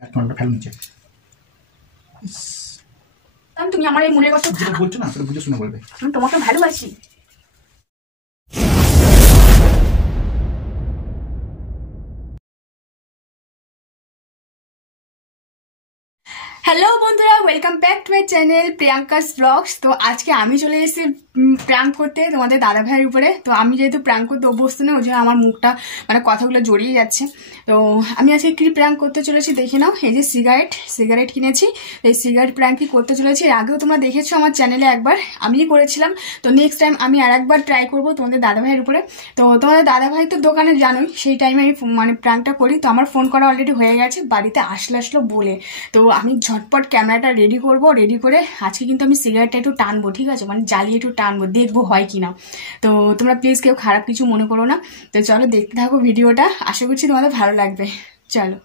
তোমার ফেল নিচে। তুমি আমার এই মনের কথা যেটা বলছো না সেটা বুঝে শুনে বলবে। আমি তোমাকে ভালোবাসি। হ্যালো বন্ধুরা, welcome back to my channel Priyanka's blogs. তো আজকে আমি চলে এসেছি প্র্যাঙ্ক করতে তোমাদের দাদা ভাইয়ের উপরে। তো আমি যেহেতু প্র্যাঙ্ক করতে অভ্যস্ত না, ওই জন্য আমার মুখটা মানে কথাগুলো জড়িয়ে যাচ্ছে। তো আমি আজকে কি প্র্যাঙ্ক করতে চলেছি দেখে নাও। এই যে সিগারেট কিনেছি, এই সিগারেট প্র্যাঙ্কই করতে চলেছি। এর আগেও তোমরা দেখেছো আমার চ্যানেলে একবার আমিই করেছিলাম। তো নেক্সট টাইম আমি আর একবার ট্রাই করবো তোমাদের দাদা ভাইয়ের উপরে। তো তোমাদের দাদা ভাই তো দোকানে জানোই, সেই টাইমে আমি মানে প্র্যাঙ্কটা করি। তো আমার ফোন করা অলরেডি হয়ে গেছে, বাড়িতে আসলো বলে। তো আমি ঝটপট ক্যামেরাটা রেডি করে আজকে কিন্তু আমি সিগারেটটা একটু টানবো, ঠিক আছে, মানে জ্বালিয়ে একটু টানবো, দেখবো হয় কিনা। তো তোমরা প্লিজ কেউ খারাপ কিছু মনে করো না। তো চলো দেখতে থাকো ভিডিওটা, আশা করছি তোমাদের ভালো লাগবে। চলো।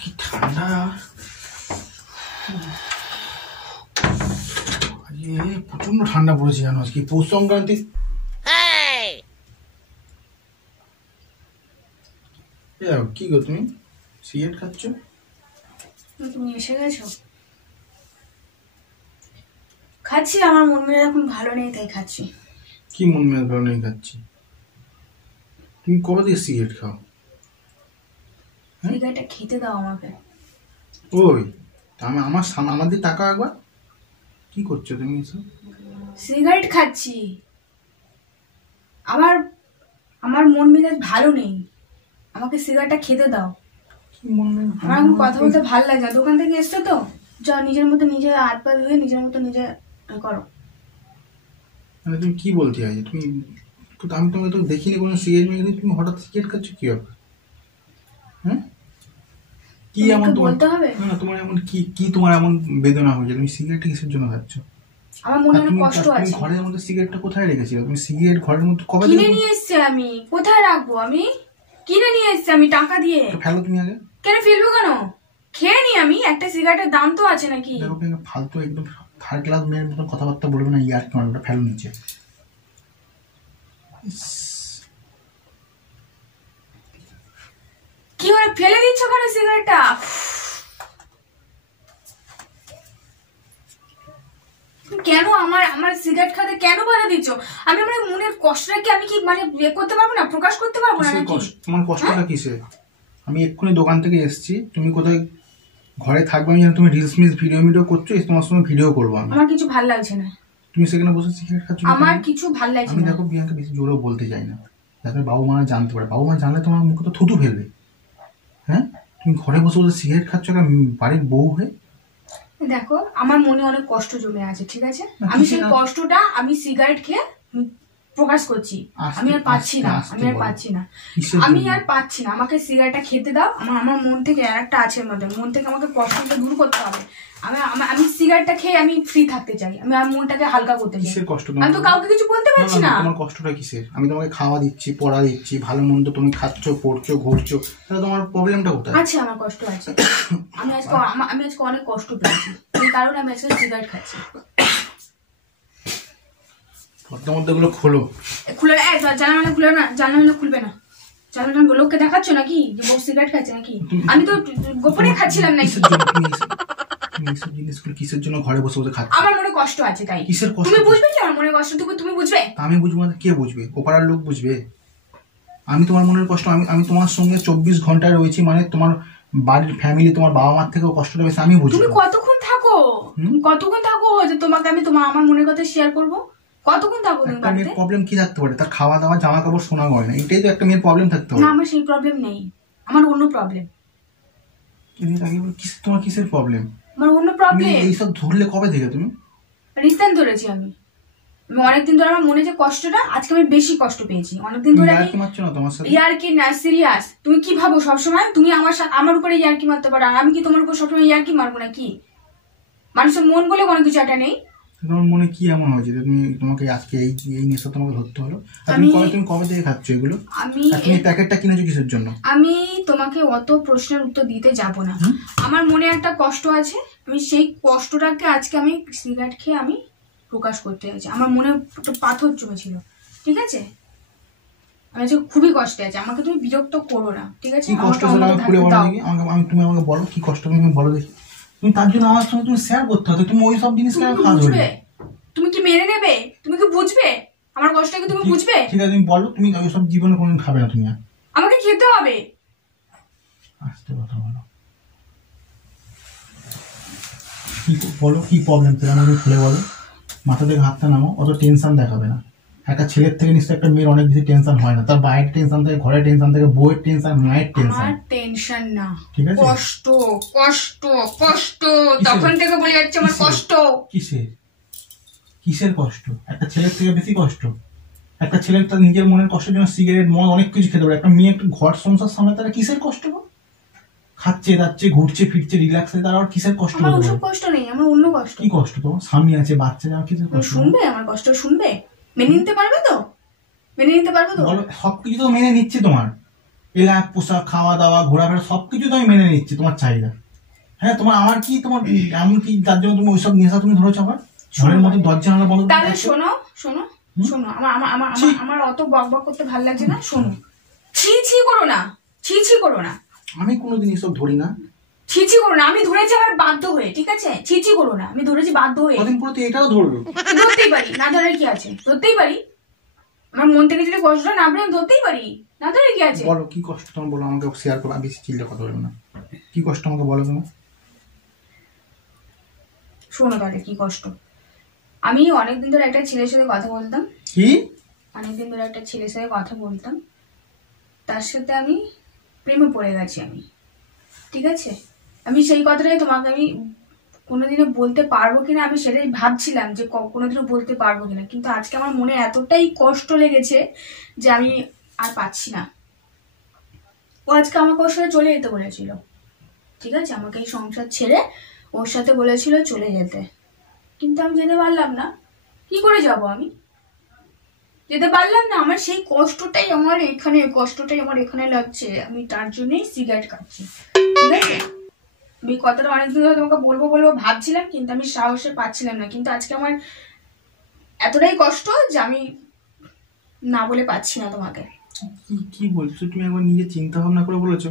কি ঠান্ডা, প্রচন্ড ঠান্ডা পড়েছে জানো আজকে পৌষ সংক্রান্তি। কি গো তুমি সিগারেট খাচ্ছ? তুমি এসে গেছো? খাচ্ছি, আমার মন মেজাজ এখন ভালো নেই তাই খাচ্ছি। কি মন মেজাজ ভালো নেই খাচ্ছি? তুমি কবে থেকে সিগারেট খাও? সিগারেটটা খেতে দাও আমাকে। ওই আমাদের টাকা একবার কি করছো তুমি? সিগারেট খাচ্ছি, আমার মন মেজাজ ভালো নেই, আমাকে সিগারেটটা খেতে দাও। আমার এখন কথা বলতে ভালো লাগে না। দোকান থেকে এসছো তো, যা নিজের মতো নিজে হাত পা ধুয়ে নিজের মতো নিজে করো। মানে তুমি কি বলতে চাইছো? আমি তোমাকে তো দেখিনি কোনো সিগারেট মেয়ে, তুমি হঠাৎ সিগারেট খাচ্ছ কি ব্যাপার? হ্যাঁ, কি এমন বলতে হবে? না, তোমার এমন কি তোমার এমন বেদনা হয়েছে? তুমি সিগারেট কিসের জন্য খাচ্ছ? আমার মনে অনেক কষ্ট আছে। ঘরের মধ্যে সিগারেটটা কোথায় রেখেছিলে তুমি? সিগারেট ঘরের মধ্যে কবে কিনে নিয়ে এসেছি আমি, কোথায় রাখবো? আমি কিনে নিয়ে এসেছি আমি টাকা দিয়ে। ফেলো তুমি আগে। কেন ফেলবো? কেন খেয়ে নি আমি, একটা সিগারেটের দাম তো আছে নাকি? দেখো ফালতু একদম থার্ড ক্লাস মেয়ের মতন কথাবার্তা বলবে না। ইয়ার তোমার ওটা ফেলো নিচে। কি করে ফেলে দিচ্ছ কেন সিগারেটটা? কেন আমার সিগারেট খাতে কেন বাধা দিচ্ছ? আমি আমার মনের কষ্টটা কি আমি কি মানে করতে পারবো না, প্রকাশ করতে পারবো না নাকি? তোমার কষ্টটা কিসে? আমি এক্ষুনি দোকান থেকে এসেছি, তুমি কোথায় ঘরে থাকবে আমি জানি। তুমি রিলস ভিডিও করছো, তোমার সঙ্গে ভিডিও করবো আমি। আমার কিছু ভালো লাগছে না। তুমি সেখানে বসে সিগারেট খাচ্ছ। আমার কিছু ভালো লাগছে না। আমি দেখো বিয়াকে বেশি জোরেও বলতে চাই না, যাতে বাবা মা জানতে পারে। বাবা মা জানলে তোমার মুখে তো থুতু ফেলবে। হ্যাঁ, তুমি ঘরে বসে বসে সিগারেট খাচ্ছ বাড়ির বউ হয়ে। দেখো আমার মনে অনেক কষ্ট জমে আছে, ঠিক আছে, আমি সেই কষ্টটা আমি সিগারেট খেয়ে প্রকাশ করছি। আমি আর পাচ্ছি না, আমাকে সিগারেটটা খেতে দাও। আমার মন থেকে একটা আছে, মন থেকে আমাকে কষ্টটা দূর করতে হবে। আমি সিগারেটটা খেয়ে আমি ফ্রি থাকতে চাই, আমি আমার মনটাকে হালকা করতে চাই। আমি তো কাউকে কিছু বলতে পারছি না। তোমার কষ্টটা কিসের? আমি তোমাকে খাওয়া দিচ্ছি, পড়া দিচ্ছি, ভালো মন্দ তুমি খাচ্ছ, পড়ছো, ঘুরছো, তাহলে তোমার প্রবলেমটা কোথায়? আছে, আমার কষ্ট আছে। আমি আজকে অনেক কষ্ট পেয়েছি, এই কারণে আমি আজকে সিগারেট খাচ্ছি। খোলো। জানালা খুলে না, জানালা খুলবে না। জানালা লোককে দেখাচ্ছ নাকি যে বউ সিগারেট খাচ্ছে নাকি? আমি তো গোপনে খাচ্ছিলাম নাকি? কিসের জন্য ঘরে বসে বসে খাচ্ছ? আমার মনে কষ্ট আছে তাই। কিসের কষ্ট? তুমি বুঝবে কি আমার মনের কষ্টটুকু? তুমি বুঝবে? আমি বুঝবো না, কে বুঝবে? ওপাড়ার লোক বুঝবে? আমি তোমার মনের কষ্ট, আমি তোমার সঙ্গে 24 ঘন্টায় রয়েছি, মানে তোমার বাড়ির ফ্যামিলি, তোমার বাবা মার থেকেও কষ্টটা বেশি আমি বুঝবো। তুমি কতক্ষণ থাকো যে তোমাকে আমি আমার মনের কথা শেয়ার করবো? কতক্ষণ থাকবো তুমি একটা বাড়িতে? মেয়ের প্রবলেম কি থাকতে পারে? তার খাওয়া দাওয়া, জামা কাপড়, সোনা গয়না, এটাই তো একটা মেয়ের প্রবলেম থাকতে না, পারে। আমার সেই প্রবলেম নেই, আমার অন্য প্রবলেম। তোমার কিসের প্রবলেম? আমার অন্য তুমি প্রবলেম। এইসব ধরলে কবে থেকে তুমি? রিসেন্ট ধরেছি আমি। অনেকদিন ধরে আমার মনে যে কষ্টটা, আজকে আমি বেশি কষ্ট পেয়েছি। অনেকদিন ধরে আমি ইয়ার্কি মারছো না তোমার সাথে? ইয়ার্কি না, সিরিয়াস। তুমি কি ভাবো সবসময় তুমি আমার উপরে ইয়ার্কি মারতে পারো, আর আমি কি তোমার উপর সবসময় ইয়ার্কি মারবো নাকি? মানুষের মন বলে কোনো কিছু একটা নেই। তোমার মনে কি এমন হয়েছে যে তোমাকে আজকে এই নেশা তোমাকে ধরতে হলো? আর তুমি কবে থেকে খাচ্ছ এগুলো? তুমি প্যাকেটটা কিনেছো কিসের জন্য? আমি তোমাকে অত প্রশ্নের উত্তর দিতে যাব না। আমার মনে একটা কষ্ট আছে, আমি সেই কষ্টটাকে আজকে আমি সিগারেট খেয়ে আমি প্রকাশ করতে চাইছি। আমার মনে একটা পাথর জমেছিল, ঠিক আছে? আমি আজকে খুবই কষ্টে আছি, আমাকে তুমি বিরক্ত করো না, ঠিক আছে? কি কষ্ট হলো আমাকে খুলে বলো দেখি। তুমি আমাকে বলো কি কষ্ট, তুমি বলো দেখি। তুমি তার জন্য আমার সঙ্গে তুমি শেয়ার করতে হবে। তুমি ওই সব জিনিস কেন খাওয়া ধরবে? তুমি কি মেনে নেবে? তুমি কি বুঝবে আমার কষ্টটাকে? তুমি বুঝবে? ঠিক আছে, তুমি বলো। তুমি ওই সব জীবনে কোনোদিন খাবে না তুমি। আমাকে খেতে হবে। আস্তে কথা বলো। কি বলো, কি প্রবলেম তোমার? আমাকে খুলে বলো। মাথা থেকে হাতটা নামো, অত টেনশন দেখাবে না। একটা ছেলের থেকে নিশ্চয়ই একটা মেয়ের অনেক বেশি টেনশন হয় না। তার বাইরের টেনশন থাকে, ঘরের টেনশন থাকে, বউয়ের টেনশন, মায়ের টেনশন। আমার টেনশন না, ঠিক আছে? কষ্ট কষ্ট কষ্ট, তখন থেকে বলে যাচ্ছে আমার কষ্ট। কিসের কষ্ট? একটা ছেলের থেকে বেশি কষ্ট? একটা ছেলের তার নিজের মনের কষ্টের জন্য সিগারেট, মদ, অনেক কিছু খেতে পারে। একটা মেয়ে একটা ঘর সংসার সামনে, তারা কিসের কষ্ট? খাচ্ছে, যাচ্ছে, ঘুরছে, ফিরছে, রিল্যাক্সে, তার আর কিসের কষ্ট? আমার ওসব কষ্ট নেই, আমার অন্য কষ্ট। কি কষ্ট তোমার? স্বামী আছে, বাচ্চা আছে, কিসের কষ্ট? শুনবে আমার কষ্ট? শুনবে? মেনে নিতে পারবে তো? মেনে নিতে পারবে তো? বলো। সবকিছু তো মেনে নিচ্ছে তোমার। এলাক, পোশাক, খাওয়া দাওয়া, ঘোরাফেরা, সবকিছু তো আমি মেনে নিচ্ছি তোমার চাহিদা। হ্যাঁ, তোমার আমার কি, তোমার এমন কি যার জন্য তুমি ওইসব নেশা তুমি ধরেছো? আমার ঘরের মধ্যে দরজা জানালা বন্ধ। তাহলে শোনো শোনো শোনো, আমার অত বক বক করতে ভালো লাগছে না। শোনো, ছি ছি করো না, ছি ছি করো না। আমি কোনোদিন এসব ধরি না। ছি ছি করো না, আমি ধরেছি আমার বাধ্য হয়ে, ঠিক আছে? ছি ছি করো না, আমি ধরেছি বাধ্য হয়ে। কদিন পরে তো এটাও ধরবে। ধরতেই পারি, না ধরার কি আছে? ধরতেই পারি। আমার মন থেকে যদি কষ্টটা না পেলে আমি ধরতেই পারি, না ধরে কি আছে? বলো কি কষ্ট তোমার, বলো আমাকে শেয়ার করো। বেশি চিল্লে কথা বলবে না। কি কষ্ট আমাকে বলো তোমার? শোনো তাহলে কি কষ্ট। আমি অনেকদিন ধরে একটা ছেলের সাথে কথা বলতাম। কি? অনেকদিন ধরে একটা ছেলের সাথে কথা বলতাম, তার সাথে আমি প্রেমে পড়ে গেছি আমি, ঠিক আছে? আমি সেই কথাটাই তোমাকে আমি কোনোদিনও বলতে পারবো কিনা, আমি সেটাই ভাবছিলাম যে কোনোদিনও বলতে পারবো কিনা, কিন্তু আজকে আমার মনে এতটাই কষ্ট লেগেছে যে আমি আর পাচ্ছি না। ও আজকে আমাকে ওর সাথে চলে যেতে বলেছিল, ঠিক আছে? আমাকে এই সংসার ছেড়ে ওর সাথে বলেছিল চলে যেতে, কিন্তু আমি যেতে পারলাম না। কি করে যাব? আমি যেতে পারলাম না। আমার সেই কষ্টটাই আমার এখানে লাগছে। আমি তার জন্যই সিগারেট খাচ্ছি, ঠিক আছে? আমি কথাটা অনেকদিন ধরে তোমাকে বলবো ভাবছিলাম, কিন্তু আমি সাহসে পাচ্ছিলাম না। কিন্তু আজকে আমার এতটাই কষ্ট যে আমি না বলে পাচ্ছি না তোমাকে। কি বলছো তুমি? একবার নিজে চিন্তা ভাবনা করে বলেছো।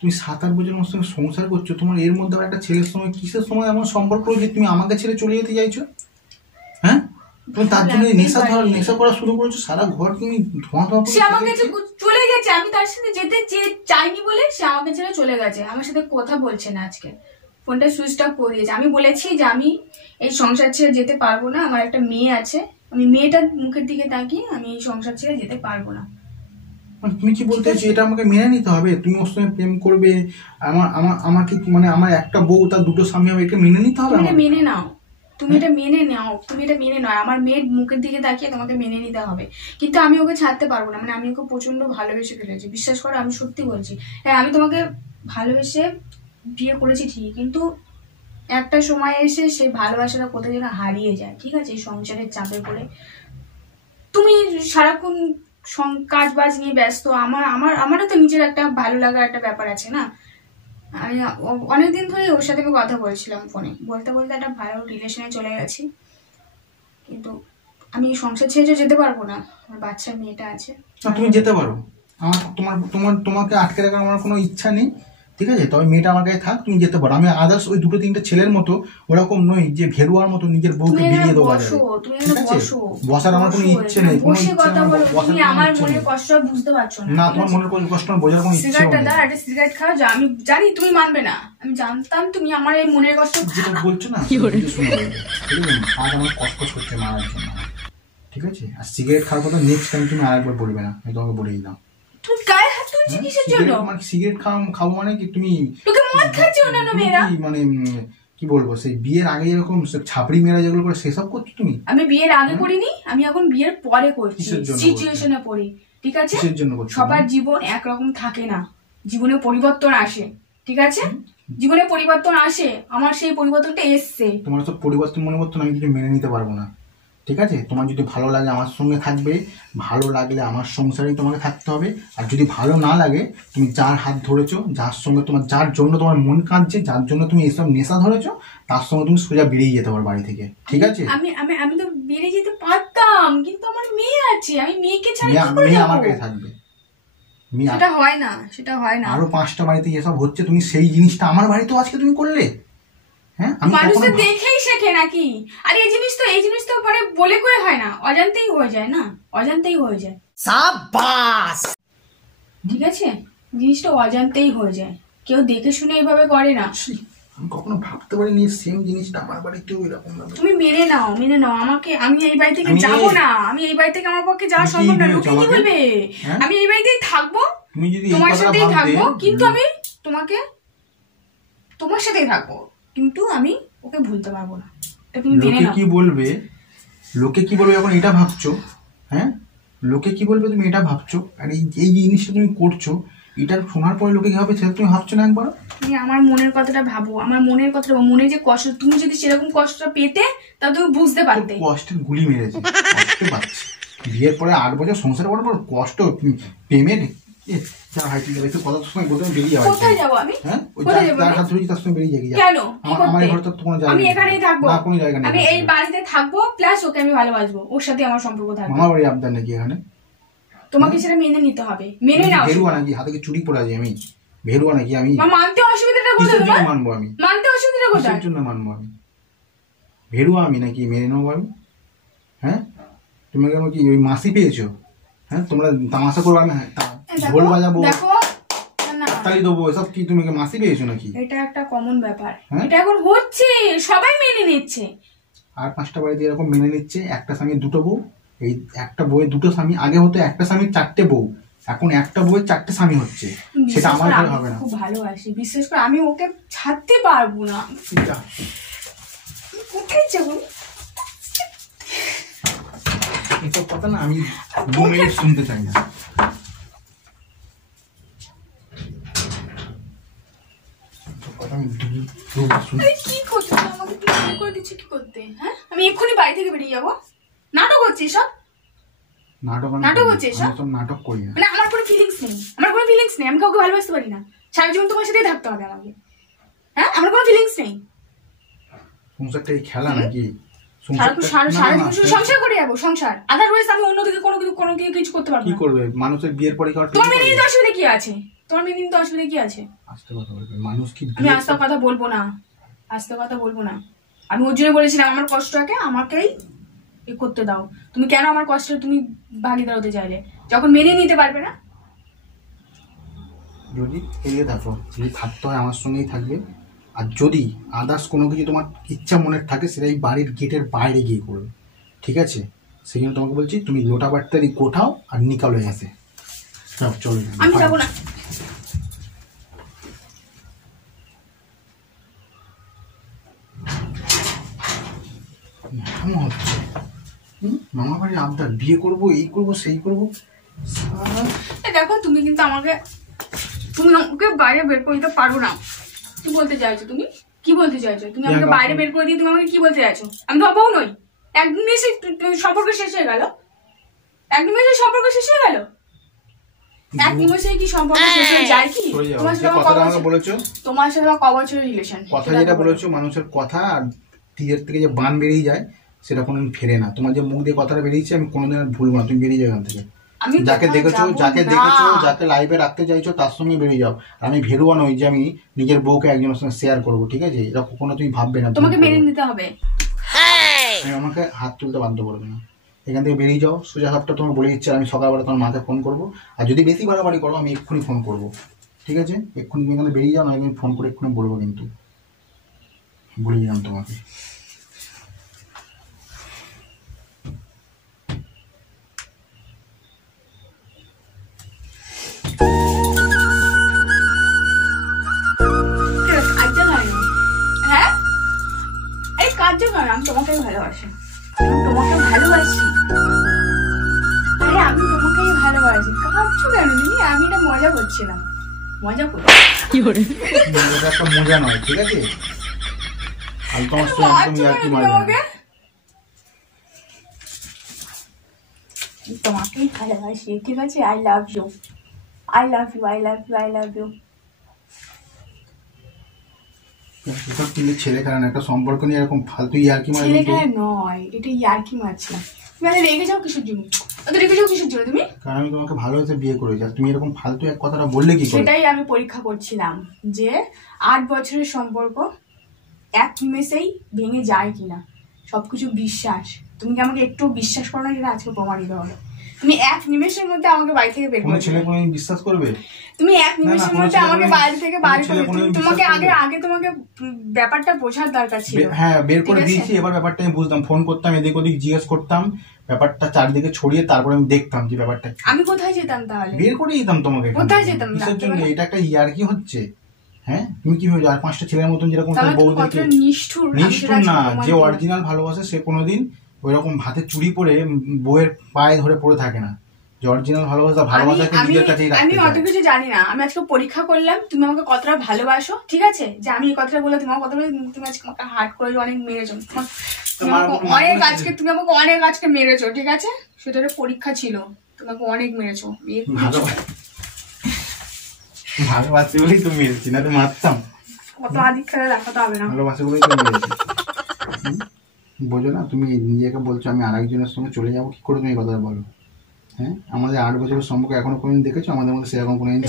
তুমি 7-8 বছর আমার সঙ্গে সংসার করছো, তোমার এর মধ্যে একটা ছেলের সঙ্গে কিসের সময় এমন সম্পর্ক যে তুমি আমাকে ছেড়ে চলে যেতে চাইছো? হ্যাঁ, তুমি তার জন্য নেশা করা শুরু করেছো। সারা ঘর তুমি ধোঁয়া ধোঁয়া। সে আমাকে চলে গেছে, আমি তার সাথে যেতে চাইনি বলে সে আমাকে ছেড়ে চলে গেছে। আমার সাথে কথা বলছে না, আজকে ফোনটা সুইচ অফ করে দিয়েছে। আমি বলেছি যে আমি এই সংসার ছেড়ে যেতে পারবো না, আমার একটা মেয়ে আছে, আমি মেয়েটার মুখের দিকে তাকিয়ে আমি এই সংসার ছেড়ে যেতে পারবো না। তুমি কি বলতে চাইছো? এটা আমাকে মেনে নিতে হবে? তুমি ওর সঙ্গে প্রেম করবে, আমাকে মানে আমার একটা বউ, তার দুটো স্বামী হবে, এটা মেনে নিতে হবে? মেনে নাও, তুমি এটা মেনে নাও, তুমি এটা মেনে নাও। আমার মেয়ের মুখের দিকে তাকিয়ে তোমাকে মেনে নিতে হবে, কিন্তু আমি ওকে ছাড়তে পারবো না। মানে আমি ওকে প্রচন্ড ভালোবেসে ফেলেছি, বিশ্বাস করো, আমি সত্যি বলছি। হ্যাঁ, আমি তোমাকে ভালোবেসে বিয়ে করেছি ঠিক, কিন্তু একটা সময় এসে সেই ভালোবাসাটা কোথায় যেন হারিয়ে যায়, ঠিক আছে? এই সংসারের চাপে পড়ে তুমি সারাক্ষণ কাজ বাজ নিয়ে ব্যস্ত। আমারও তো নিজের একটা ভালো লাগার একটা ব্যাপার আছে না। আমি অনেকদিন ধরে ওর সাথে আমি কথা বলছিলাম ফোনে, বলতে বলতে একটা ভালো রিলেশনে চলে গেছি, কিন্তু আমি সংসার ছেড়ে যেতে পারবো না। আমার বাচ্চা মেয়েটা আছে। তুমি যেতে পারো, তোমাকে আটকে রাখার আমার কোনো ইচ্ছা নেই, ঠিক আছে? তবে মেয়েটা আমার কাছে থাক, তুমি যেতে পারো। আমি আদার্স ওই 2-3টে ছেলের মতো ওরকম নই যে ভেরুয়ার মতো নিজের বউকে বিয়ে দেবো। বসার আমার কোনো ইচ্ছে নেই, কোনো ইচ্ছে আমার মনের কষ্ট বুঝতে পারছো না। তোমার মনের কষ্ট বোঝার কোনো ইচ্ছে নেই। একটা সিগারেট খাও, আমি জানি তুমি মানবে না, আমি জানতাম তুমি আমার এই মনের কষ্ট যেটা বলছো না, আজ আমার কষ্ট করছে মারার জন্য। ঠিক আছে? আর সিগারেট খাওয়ার কথা নেক্সট টাইম তুমি আরেকবার বলবে না, আমি তোমাকে বলে দিলাম। তুই গায়ে হাত তুলছিস কিসের জন্য? মানে সিগারেট খাবো মানে কি তুমি তোকে মদ খাচ্ছে অন্যান্য মেয়েরা? মানে কি বলবো, সেই বিয়ের আগে এরকম ছাপড়ি মেয়েরা যেগুলো করে সেসব করছো তুমি? আমি বিয়ের আগে করিনি, আমি এখন বিয়ের পরে করছি, সিচুয়েশনে পড়ি। ঠিক আছে? সবার জীবন একরকম থাকে না, জীবনে পরিবর্তন আসে। ঠিক আছে? জীবনে পরিবর্তন আসে, আমার সেই পরিবর্তনটা এসছে। তোমার সব পরিবর্তন আমি কিছু মেনে নিতে পারবো না। ঠিক আছে? তোমার যদি ভালো লাগে আমার সঙ্গে থাকবে, ভালো লাগলে আমার সংসারেই তোমাকে থাকতে হবে। আর যদি ভালো না লাগে, তুমি যার হাত ধরেছো, যার সঙ্গে তোমার, যার জন্য তোমার মন কাঁদছে, যার জন্য তুমি এইসব নেশা ধরেছো, তার সঙ্গে তুমি সোজা বেরিয়ে যেতে পারো বাড়ি থেকে। ঠিক আছে? আমি আমি আমি তো বেরিয়ে যেতে পারতাম, কিন্তু আমার মেয়ে আছে, আমি মেয়েকে ছাড়া কি করে মেয়ে যাবো? আমার কাছে থাকবে। সেটা হয় না, সেটা হয় না। আরো 5টা বাড়িতে এসব হচ্ছে, তুমি সেই জিনিসটা আমার বাড়িতেও আজকে তুমি করলে। হ্যাঁ, মানুষ তো দেখেই শেখে নাকি? আর এই জিনিস তো মানে বলে করে হয় না, অজান্তেই হয়ে যায় না, অজান্তেই হয়ে যায়। সাবাস! ঠিক আছে? জিনিসটা অজান্তেই হয়ে যায়, কেউ দেখে শুনে এইভাবে করে না। আমি কখনো ভাবতে পারিনি সেম জিনিসটা আমার বাড়িতেও এরকম হবে। তুমি মেনে নাও আমাকে। আমি এই বাড়ি থেকে যাবো না, আমি এই বাড়ি থেকে আমার পক্ষে যাওয়া সম্ভব না। লোকে কি বলবে? আমি এই বাড়িতেই থাকবো, তোমার সাথেই থাকবো, কিন্তু আমি তোমার সাথেই থাকবো, কিন্তু আমি ওকে ভুলতে পারবো না। লোকে কি বলবে এখন এটা ভাবছো? হ্যাঁ, লোকে কি বলবে তুমি এটা ভাবছো? আর এই জিনিসটা তুমি করছো, এটা শোনার পরে লোকে কি হবে সেটা তুমি ভাবছো না একবার? তুমি আমার মনের কথাটা ভাবো, আমার মনের কথাটা, মনে যে কষ্ট, তুমি যদি সেরকম কষ্টটা পেতে তা তুমি বুঝতে পারতে। কষ্টের গুলি মেরেছে, কষ্ট পাচ্ছি। বিয়ের পরে 8 বছর সংসার করার পর কষ্ট, প্রেমের কোথায় যাবো আমি? আমি এখানেই থাকবো, আমি এই বাড়িতে থাকবো, প্লাস ওকে আমি ভালোবাসবো, ওর সাথে আমার সম্পর্ক থাকবে। আমার বাড়ি আবদার নাকি এখানে? তোমাকে সেটা মেনে নিতে হবে, মেনে নাও। ভেরুয়া নাকি? হাতে কি চুরি পরে আছি আমি? ভেরুয়া নাকি আমি? মানতে অসুবিধাটা কোথায়? কিসের জন্য মানবো আমি? মানতে অসুবিধাটা কোথায়? কিসের জন্য মানবো আমি? ভেরুয়া আমি নাকি মেনে নেবো আমি? হ্যাঁ, তুমি কি ওই মাসি পেয়েছো? হ্যাঁ, তোমরা তামাশা করবে, আমি ঢোল বাজাবো, তালি দেবো, এসব কি তুমি মাসি পেয়েছো নাকি? এটা একটা কমন ব্যাপার, এটা এখন হচ্ছে, সবাই মেনে নিচ্ছে। আর 5টা বাড়িতে এরকম মেনে নিচ্ছে, একটা স্বামী 2টো বউ। এই একটা বউয়ের 2টো স্বামী, আগে হতো একটা স্বামীর 4টে বউ, এখন একটা বউয়ের 4টে স্বামী হচ্ছে। সেটা আমার ঘরে হবে না। খুব ভালোবাসি, বিশেষ করে আমি ওকে ছাড়তে পারবো না। কোথায় যাবো? এসব কথা না আমি 2 মিনিট শুনতে চাই না। কি করছো আমাকে? কি করে দিচ্ছ? কি করতে? হ্যাঁ, আমি এক্ষুনি বাড়ি থেকে বেরিয়ে যাবো। নাটক হচ্ছে সব, নাটক হচ্ছে সব। নাটক করি না, মানে আমার কোনো ফিলিংস নেই, আমি কাউকে ভালোবাসতে পারি না, সারা জীবন তোমার সাথেই থাকতে হবে আমাকে। হ্যাঁ, আমার কোনো ফিলিংস নেই। সংসারটা এই খেলা নাকি? সংসার করে যাবো, সংসার। আদারওয়াইজ আমি অন্যদিকে কোনো কিছু করতে পারবো না। কি করবে? মানুষের বিয়ের পরে তোমার মেনে নিতে অসুবিধা কি আছে? আস্তে কথা বলবে। মানুষ কি? আমি আস্তে কথা বলবো না, আমি ওর জন্য বলেছিলাম আমার কষ্টটাকে আমাকেই করতে দাও। তুমি কেন আমার কষ্ট তুমি ভাগিদার হতে চাইলে, যখন মেনে নিতে পারবে না? যদি এগিয়ে থাকো, যদি থাকতে হয় আমার সঙ্গেই থাকবে। আর যদি আদার্স কোনো কিছু তোমার ইচ্ছা মনে থাকে, সেটা এই বাড়ির গেটের বাইরে গিয়ে করবে। ঠিক আছে? সেই জন্য তোমাকে বলছি, তুমি লোটা বাট্টারি কোঠাও আর নিকালে আসে। চলো, আমি যাবো না। হচ্ছে মামা বাড়ি আবদার, বিয়ে করবো, এই করবো, সেই করবো। দেখো, তুমি কিন্তু আমাকে বাইরে বের করে দিতে পারবো না। কি বলতে চাইছো তুমি? তুমি আমাকে বাইরে বের করে দিয়ে তুমি আমাকে কি বলতে চাইছো? আমি তো বউ নই। একদিন এসে সম্পর্ক শেষ হয়ে গেল, এক নিমেষে সম্পর্ক শেষ হয়ে গেল। এক নিমেষে কি সম্পর্ক শেষ হয়ে যায় কি? তোমার সাথে আমার কবছরের রিলেশন, কথা যেটা বলেছো, মানুষের কথা আর তীরের থেকে যে বান বেরিয়ে যায় সেটা কোনোদিন ফেরে না। তোমার যে মুখ দিয়ে কথাটা বেরিয়েছে আমি কোনোদিন ভুলবো না। তুমি বেরিয়ে যাও এখান থেকে। যাকে দেখেছো, যাকে লাইভে রাখতে চাইছো তার সঙ্গে বেরিয়ে যাও। আমি ভেরুয়া নই যে আমি নিজের বউকে একজনের সঙ্গে শেয়ার করবো। ঠিক আছে? এটা কখনো তুমি ভাববে না। তোমাকে মেনে নিতে হবে, আমাকে হাত তুলতে বাধ্য করবে না। এখান থেকে বেরিয়ে যাও সোজা সাপটা। তোমার বলে দিচ্ছে, আমি সকালবেলা তোমার মাকে ফোন করবো। আর যদি বেশি বাড়াবাড়ি করো আমি এক্ষুনি ফোন করবো। ঠিক আছে? এক্ষুনি তুমি এখানে বেরিয়ে যাও, না আমি ফোন করে এক্ষুনি বলবো। কিন্তু বলে দিলাম তোমাকে। তোমাকেই ভালোবাসি, আমি তোমাকে ভালোবাসি। আরে আমি তোমাকেই ভালোবাসি। কাঁদছো কেন দিদি? আমি এটা মজা করছিলাম, মজা করছি। এটা একটা মজা নয়, ঠিক আছে? আর তোমার সঙ্গে একদম ইয়ার্কি মারবে না। তোমাকেই ভালোবাসি, ঠিক আছে? I love you, I love you, I love you, I love you. এসব কিন্তু ছেলে খেলা না, একটা সম্পর্ক নিয়ে এরকম ফালতু ইয়ার্কি মারবে। ছেলে খেলা নয়, এটা ইয়ার্কি মারছিলাম। তুমি আরে রেগে যাও কিসের জন্য? রেগে যাও কিসের জন্য তুমি? কারণ আমি তোমাকে ভালোবেসে বিয়ে করেছি, আর তুমি এরকম ফালতু এক কথাটা বললে কি করে? সেটাই আমি পরীক্ষা করছিলাম যে 8 বছরের সম্পর্ক এক নিমেষেই ভেঙে যায় কিনা। সবকিছু বিশ্বাস। তুমি কি আমাকে একটু বিশ্বাস করো না? যেটা আজকে প্রমাণিত হলো। তুমি এক নিমেষের মধ্যে আমাকে বাড়ি থেকে বের করে ছেলে কোনোদিন বিশ্বাস করবে? তুমি এক নিমেষের মধ্যে আমাকে বাড়ি থেকে বাড়ি করে তোমাকে আগে তোমাকে ব্যাপারটা বোঝার দরকার ছিল। হ্যাঁ, বের করে দিয়েছি। এবার ব্যাপারটা আমি বুঝতাম, ফোন করতাম, এদিক ওদিক জিজ্ঞেস করতাম, ব্যাপারটা চারদিকে ছড়িয়ে তারপরে আমি দেখতাম যে ব্যাপারটা। আমি কোথায় যেতাম তাহলে? বের করে দিতাম তোমাকে। কোথায় যেতাম? কিসের জন্য? এটা একটা ইয়ার্কি হচ্ছে। হ্যাঁ, তুমি কি ভাবে আর 5টা ছেলের মতন যেরকম বউদেরকে? নিষ্ঠুর না, যে অরিজিনাল ভালোবাসে সে কোনোদিন ওইরকম হাতে চুড়ি পরে বউয়ের পায়ে ধরে পড়ে থাকে না। যে অরিজিনাল ভালোবাসাকে নিজের কাছেই রাখতে। আমি অত কিছু জানি না। আমি আজকে পরীক্ষা করলাম তুমি আমাকে কতটা ভালোবাসো, ঠিক আছে? যে আমি এই কথাটা বললাম, তোমার কথা বলে তুমি আজকে আমাকে হার্ট করে অনেক মেরেছো, তুমি আমাকে অনেক আজকে মেরেছো, ঠিক আছে? সেটা পরীক্ষা ছিল, তোমাকে অনেক মেরেছো। ভালোবাসি বলেই তো মেরেছি, না তো মারতাম। কত আদিক খেলা দেখাতে হবে না। ভালোবাসি বলেই তো মেরেছি। বোঝো না? তুমি নিজেকে বলছো আমি আরেকজনের সঙ্গে চলে যাবো, কি করে তুমি এই কথাটা বলো? হ্যাঁ, আমাদের 8 বছরের সম্পর্ক এখনো কোনোদিন দেখেছো আমাদের মধ্যে সেরকম কোনোদিন?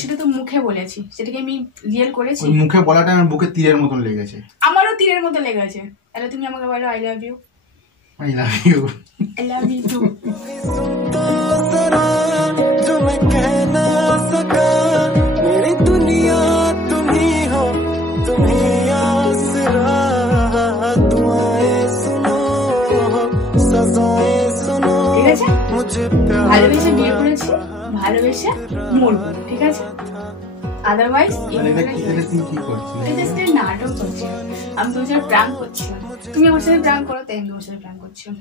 সেটা তো মুখে বলেছি, সেটাকে আমি রিয়েল করেছি। ওই মুখে বলাটা আমার বুকে তীরের মতন লেগেছে। আমারও তীরের মতো লেগেছে। তাহলে তুমি আমাকে বলো I love you. I love you, I love you too. जो मैं कह ना सका, मेरी दुनिया तुम ही हो, तुम ही आसरा, दुआएं सुनो, सजाएं सुनो, मुझे प्यार। ভালোবেসে বিয়ে করেছি, ভালোবেসে মরবো, ঠিক আছে? আদারওয়াইজ নাটক করছি। আমি তোমার সাথে প্র্যাঙ্ক করছিলাম, তুমি আমার সাথে প্র্যাঙ্ক করো, তাই আমি তোমার সাথে প্র্যাঙ্ক করছিলাম।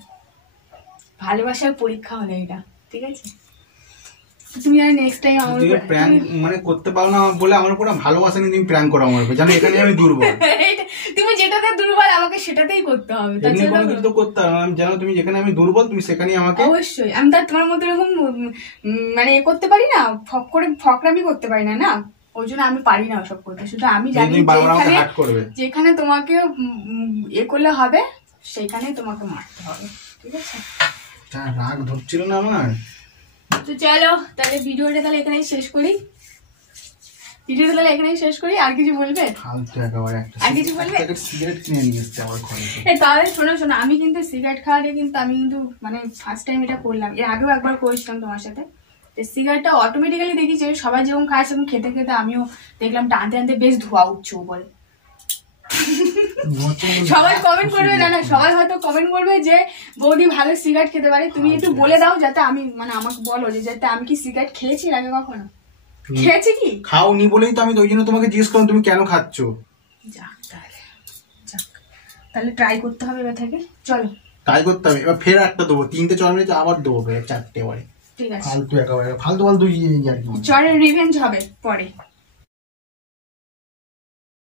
ভালোবাসার পরীক্ষা হলো এটা, ঠিক আছে? তুমি আর নেক্সট টাইম আমার উপর প্র্যাঙ্ক মানে করতে পারো না বলে আমার উপর ভালোবাসা নিয়ে তুমি প্র্যাঙ্ক করো আমার উপর, জানো এখানে আমি দুর্বল। তুমি যেটাতে দুর্বল আমাকে সেটাতেই করতে হবে। এমনি কোনো কিছু তো করতে হবে, আমি জানো তুমি যেখানে আমি দুর্বল তুমি সেখানেই আমাকে। অবশ্যই আমি তার তোমার মতো এরকম মানে করতে পারি না, ফকরামি করতে পারি না, না ওই জন্য আমি পারি না ওসব করতে। শুধু আমি জানি যেখানে তোমাকে এ করলে হবে সেখানে তোমাকে মারতে হবে, ঠিক আছে? রাগ ধরছিল না আমার। তো চলো তাহলে ভিডিওটা তাহলে এখানেই শেষ করি। আর কিছু বলবে? আর কিছু বলবে? তাহলে শোনো, আমি কিন্তু সিগারেট খাওয়াটা কিন্তু আমি কিন্তু মানে ফার্স্ট টাইম এটা করলাম। এর আগেও একবার করেছিলাম তোমার সাথে। সিগারেটটা অটোমেটিক্যালি দেখি যে সবাই যেরকম খায় সেরকম খেতে খেতে আমিও দেখলাম টানতে টানতে বেশ ধোয়া উঠছে বলে। সবাই কমেন্ট করবে, জানা সবাই হয়তো কমেন্ট করবে যে বৌদি ভালো সিগারেট খেতে পারে। তুমি একটু বলে দাও যাতে আমি মানে আমাকে বলো যে যাতে আমি কি সিগারেট খেয়েছি আগে কখনো? খেয়েছি কি? খাওনি বলেই তো আমি ওই জন্য তোমাকে জিজ্ঞেস করলাম তুমি কেন খাচ্ছ। যাক তাহলে ট্রাই করতে হবে এবার থেকে। চলো ট্রাই করতে হবে। এবার ফের একটা দেবো, 3টে চড় মেরেছে আবার দেবো ফের 4টে বারে। ঠিক আছে, ফালতু একেবারে ফালতু ফালতু। চড়ের রিভেঞ্জ হবে পরে।